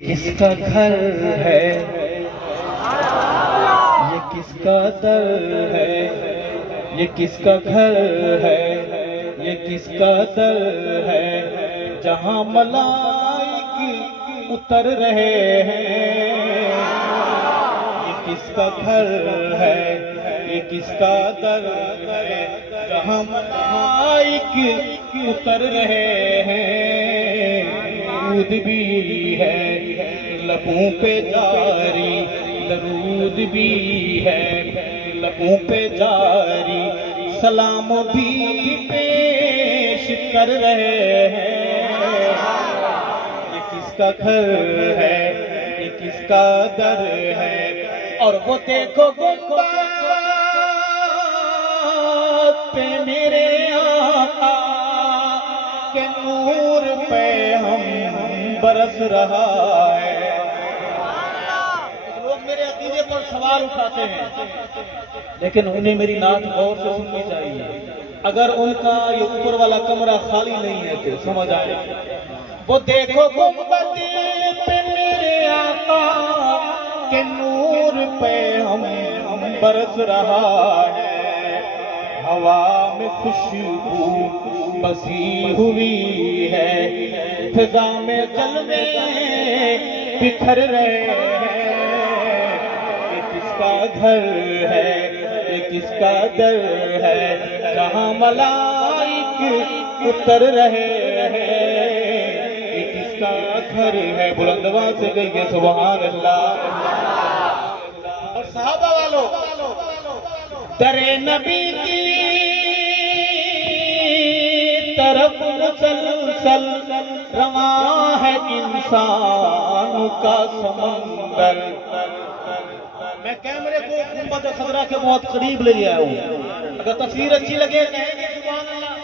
کس کا گھر ہے یہ کس کا در ہے، یہ کس کا گھر ہے یہ کس کا در ہے، جہاں ملائک اتر رہے ہیں۔ یہ کس کا گھر ہے یہ کس کا در ہے، جہاں ملائک اتر رہے ہیں۔ درود بھی ہے لبوں پہ جاری، درود بھی ہے لبوں پہ جاری، سلام بھی پیش کر رہے ہیں۔ یہ کس کا گھر ہے یہ کس کا در ہے، اور وہ دیکھو گنبد پہ میرے آقا کے نور پہ ہم برس رہا ہے۔ لوگ میرے عقیدے پر سوال اٹھاتے ہیں، لیکن انہیں میری نعت غور سے سننی چاہیے۔ اگر ان کا یہ اوپر والا کمرہ خالی نہیں ہے تو سمجھ آئے۔ وہ دیکھو گنبد پہ میرے آقا کے نور پہ ہم برس رہا ہے، ہوا میں خوشبو بسی ہوئی ہے، فضا میں جلوے بکھر رہے ہیں۔ یہ کس کا گھر ہے یہ کس کا در ہے، جہاں ملائک اتر رہے ہیں۔ یہ کس کا گھر ہے، بلند آواز سے کہیے سبحان اللہ۔ اور صحابہ والوں، در نبی کی طرف مسلسل رواں ہے انسان کا سمندر۔ میں کیمرے کو گنبد خضرا کے بہت قریب لے آیا ہوں، اگر تصویر اچھی لگے کہیں گے سبحان اللہ۔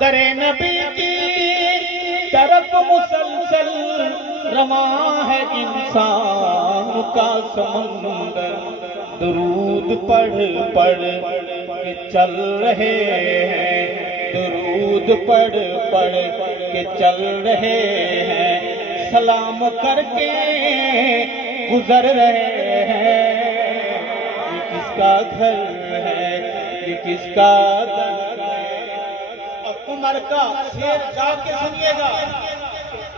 در نبی کی طرف مسلسل رواں ہے انسان کا سمندر، درود پڑھ پڑھ کے چل رہے ہیں، درود پڑھ پڑھ کے چل رہے ہیں، سلام کر کے گزر رہے ہیں۔ یہ کس کا گھر ہے یہ کس کا در ہے۔ اور عمر کا شعر جا کے سنیے گا،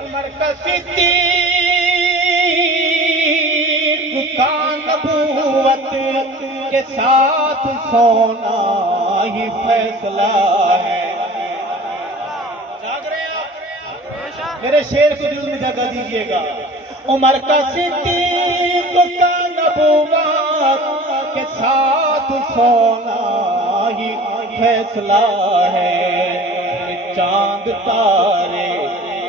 عمر کا صدیق کا نبوت کے ساتھ سونا ہی فیصلہ ہے۔ جاگ رہے ہیں آپ؟ میرے شعر کو دل میں جگہ دیجئے گا۔ عمر کا صدیق کا نبوت کے ساتھ سونا ہی فیصلہ ہے۔ چاند تارے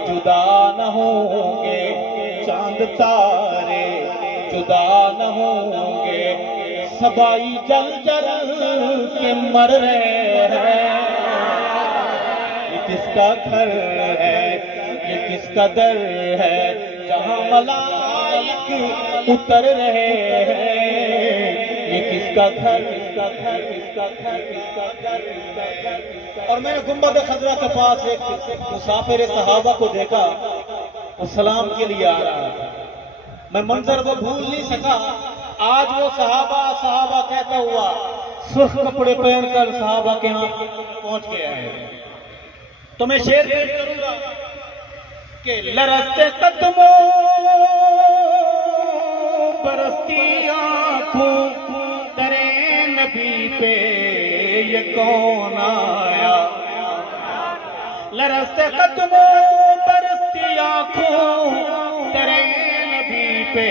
جدا نہ ہوں گے، چاند تارے جدا نہ ہوں گے، سبائی جل جل کے مر رہے ہیں۔ یہ کس کا گھر ہے یہ کس کا در ہے، جہاں ملائک اتر رہے ہیں۔ یہ کس کا گھر کس کا گھر کس کا گھر کس کا گھر کس کا گھر۔ اور میں نے گنبد خضرا کے پاس ایک مسافر صحابہ کو دیکھا، وہ سلام کے لیے آ رہا تھا، میں منظر وہ بھول نہیں سکا۔ آج وہ صحابہ کہتا ہوا سرخ کپڑے پہن کر صحابہ کے ہاں پہنچ گیا ہے۔ تو میں شعر پیش کروں گا کہ لرزتے قدموں برستی آنکھوں، در نبی پہ یہ کون آیا۔ لرزتے قدموں برستی آنکھوں، در نبی پہ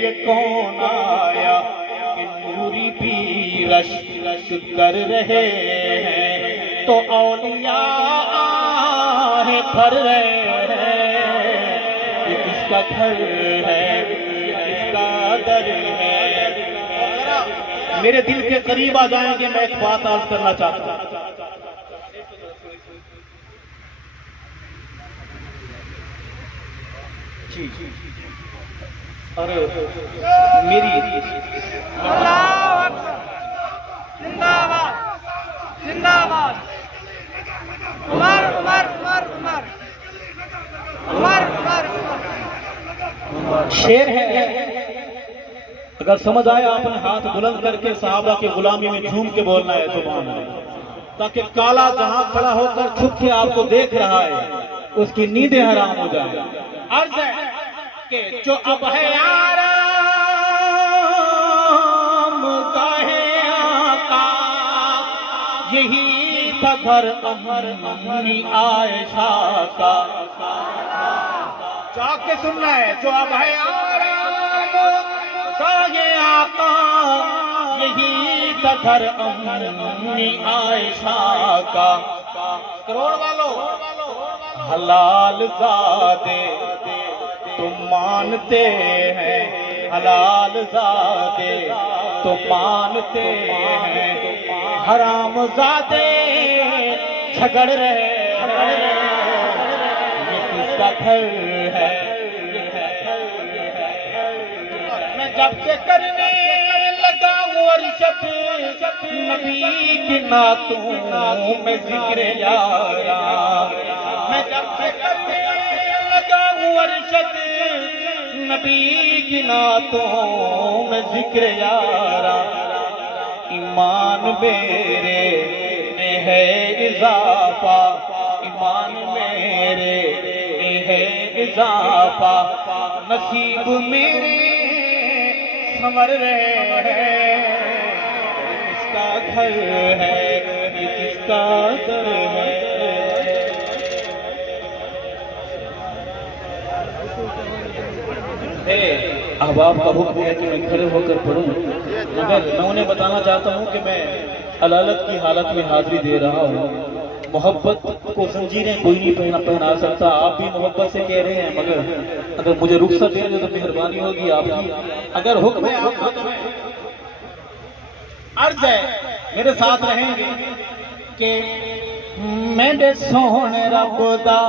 یہ کون آیا، کہ نوری بھی رش رش کر رہے ہیں، تو اولیاء آہیں بھر رہے ہیں۔ یہ کس کا گھر ہے یہ کس کا در ہے۔ میرے دل کے قریب آ جائیں گے، میں ایک بات عرض کرنا چاہتا ہوں۔ اور میری اللہ اکبر، زندہ باد زندہ باد، عمر عمر عمر عمر عمر عمر عمر شیر ہے، اگر سمجھ آیا اپنے ہاتھ بلند کر کے صحابہ کی غلامی میں جھوم کے بولنا ہے سبحان اللہ، تاکہ کالا جہاں کھڑا ہو کر چھپ کے آپ کو دیکھ رہا ہے اس کی نیندیں حرام ہو جائیں۔ عرض ہے کہ جو اب ہے آرام گاہے آقا، یہی تھا گھر امی عائشہ کا۔ جا کے سننا ہے، جو اب ہے آرام گاہے آقا، یہی تھا گھر امی عائشہ کا۔ کروڑ والو حلال زادے تم مانتے ہیں، حلال زادے تم مانتے ہیں، حرام زادے جھگڑ رہے ہیں، یہ کس کا گھر ہے؟ میں جب سے کرنے لگا ورشت نبی کی نعتوں میں ذکر یارا، میں جب سے کرنے لگا ورشت نبی کی نعتوں میں ذکر یارا، ایمان میرے میں ہے اضافہ، ایمان میرے میں ہے اضافہ، نصیب میرے سنور رہے ہیں، کس کا گھر ہے، کس کا در ہے؟ احباب کا حکم ہے کہ میں کھڑے ہو کر پڑھوں، مگر میں انہیں بتانا چاہتا ہوں کہ میں علالت کی حالت میں حاضری دے رہا ہوں۔ محبت کو زنجیریں کوئی نہیں پہنا سکتا، آپ بھی محبت سے کہہ رہے ہیں، مگر اگر مجھے رخصت دیں تو مہربانی ہوگی آپ کی، اگر حکم ہے آپ کا تو میں عرض ہے میرے ساتھ رہیں گے کہ میرے سونے رب دا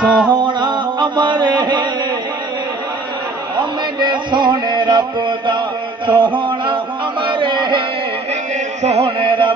سونا امر ہے، میرے سونے رب دا سونا امر ہے، سونے رب